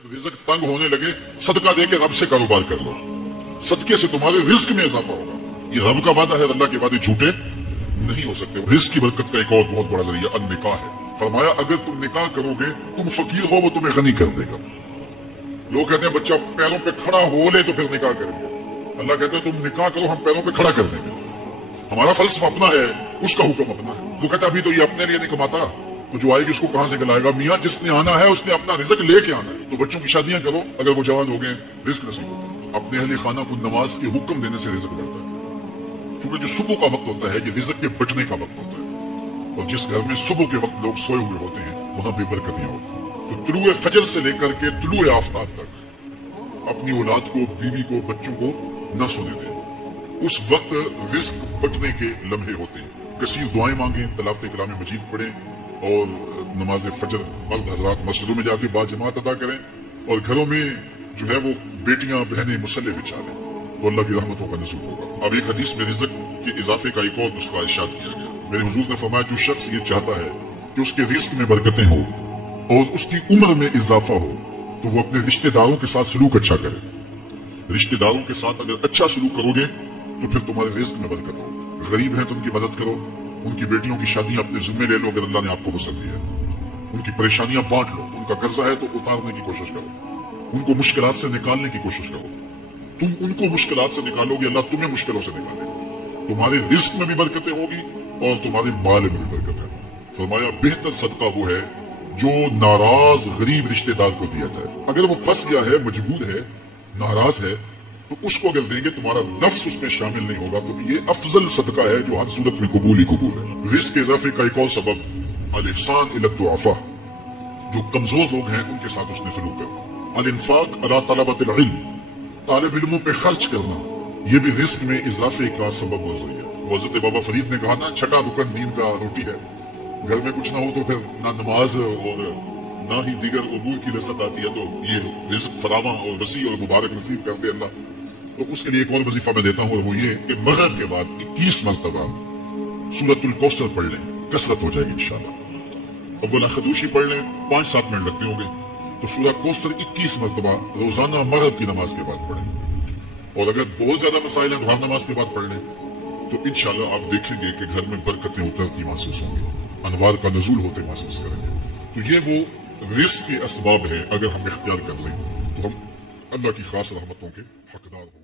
जब रिज़्क तंग होने लगे सदका दे के रब से कारोबार कर लो, सदके से तुम्हारे रिस्क में इजाफा होगा। ये रब का वादा है, अल्लाह के वादे झूठे नहीं हो सकते। रिस्क की बरकत का एक और बहुत बड़ा जरिया निकाह है। फरमाया अगर तुम निकाह करोगे, तुम फकीर हो वो तुम्हें गनी कर देगा। लोग कहते हैं बच्चा पैरों पे खड़ा हो ले तो फिर निकाह करेंगे। अल्लाह कहते हैं तुम निकाह करो, हम पैरों पे खड़ा कर देंगे। हमारा फलसफा अपना है, उसका हुक्म अपना है। वो कहता अभी तो ये अपने लिए नहीं कमाता, तो जो आएगी उसको कहां से खिलाएगा? मियाँ जिसने आना है उसने अपना रिज़्क लेके आना है। तो बच्चों की शादियां करो, अगर वो जवान हो गए रिज़्क नसीब होगा। अपने अहले खाना को नमाज के हुक्म देने से रिज़्क बढ़ता है, क्योंकि जो सुबह का वक्त होता है ये रिज़्क के बचने का वक्त होता है। और जिस घर में सुबह के वक्त लोग सोए हुए होते हैं वहां बेबरकतियां होती हैं। तो तुलुए फजर से लेकर के तुलुए आफ्ताब तक अपनी औलाद को, बीवी को, बच्चों को न सोने दें। उस वक्त रिज़्क बचने के लम्हे होते हैं। कसीर दुआएं मांगे, तलावत कलाम मजीद पढ़ें और नमाज फजर मर्द हजरात मस्जिदों में जाके बाजमात अदा करें, और घरों में जो है वो बेटियां बहनें मुसल्ले बिछा लें, तो अल्लाह की रहमतों का नज़ूल होगा। अब एक हदीस में रिज़्क के इजाफे का एक और नुस्खा इरशाद किया गया। मेरे हुजूर ने फरमाया जो शख्स ये चाहता है कि उसके रिज़्क में बरकतें हो और उसकी उम्र में इजाफा हो, तो वो अपने रिश्तेदारों के साथ सलूक अच्छा करे। रिश्तेदारों के साथ अगर अच्छा सलूक करोगे तो फिर तुम्हारे रिज़्क में बरकत होगी। गरीब हैं तो उनकी मदद करो, उनकी बेटियों की शादियां अपने जिम्मे ले लो अगर अल्लाह ने आपको वसत दिया है। उनकी परेशानियां बांट लो, उनका कर्जा है तो उतारने की कोशिश करो, उनको मुश्किलात से निकालने की कोशिश करो। तुम उनको मुश्किलात से निकालोगे, अल्लाह तुम्हें मुश्किलों से निकालेगा। तुम्हारे रिस्क में भी बरकतें होगी और तुम्हारे माल में भी बरकत है। फरमाया बेहतर सदका वो है जो नाराज गरीब रिश्तेदार को दिया जाए। अगर वो फंस गया है, मजबूर है, नाराज है, तो उसको अगर देंगे तुम्हारा नफ्स उसमें शामिल नहीं होगा, तो ये अफजल सदका है जो हर सूरत में कबूल ही कबूल है। रिस्क के इजाफे का एक और सबब अल-इहसान इला दुआफा, जो कमजोर लोग हैं उनके साथ उसने सलूक करना। अल-इन्फाक अला तलबतिल इल्म, तालिब इल्मों पे खर्च करना, ये भी रिस्क में इजाफे का सबब हो गया। हज़रत बाबा फरीद ने कहा ना, छठा रुकन दीन का रोटी है। घर में कुछ ना हो तो फिर ना नमाज और ना ही दीगर उमूर की लज़्ज़त आती है। तो ये रिस्क फरावा और वसी और मुबारक नसीब करते अल्लाह। तो उसके लिए एक और वजीफा मैं देता हूँ, और वो ये कि मगरिब के बाद 21 मरतबा सूरतुल कौसर पढ़ लें, कसरत हो जाएगी इंशाअल्लाह। अव्वल खदूशी पढ़ लें, 5-7 मिनट लगते होंगे, तो सूरह कौसर 21 मरतबा रोजाना मगरिब की नमाज के बाद पढ़ें। और अगर बहुत ज्यादा मसाइल हैं, हर नमाज के बाद पढ़ लें, तो इंशाअल्लाह आप देखेंगे कि घर में बरकतें उतरती महसूस होंगी, अनवार का नज़ूल होते महसूस करेंगे। तो ये वो रिस्क के असबाब है, अगर हम इख्तियार कर लें तो हम अल्लाह की खास रहमतों के हकदार होंगे।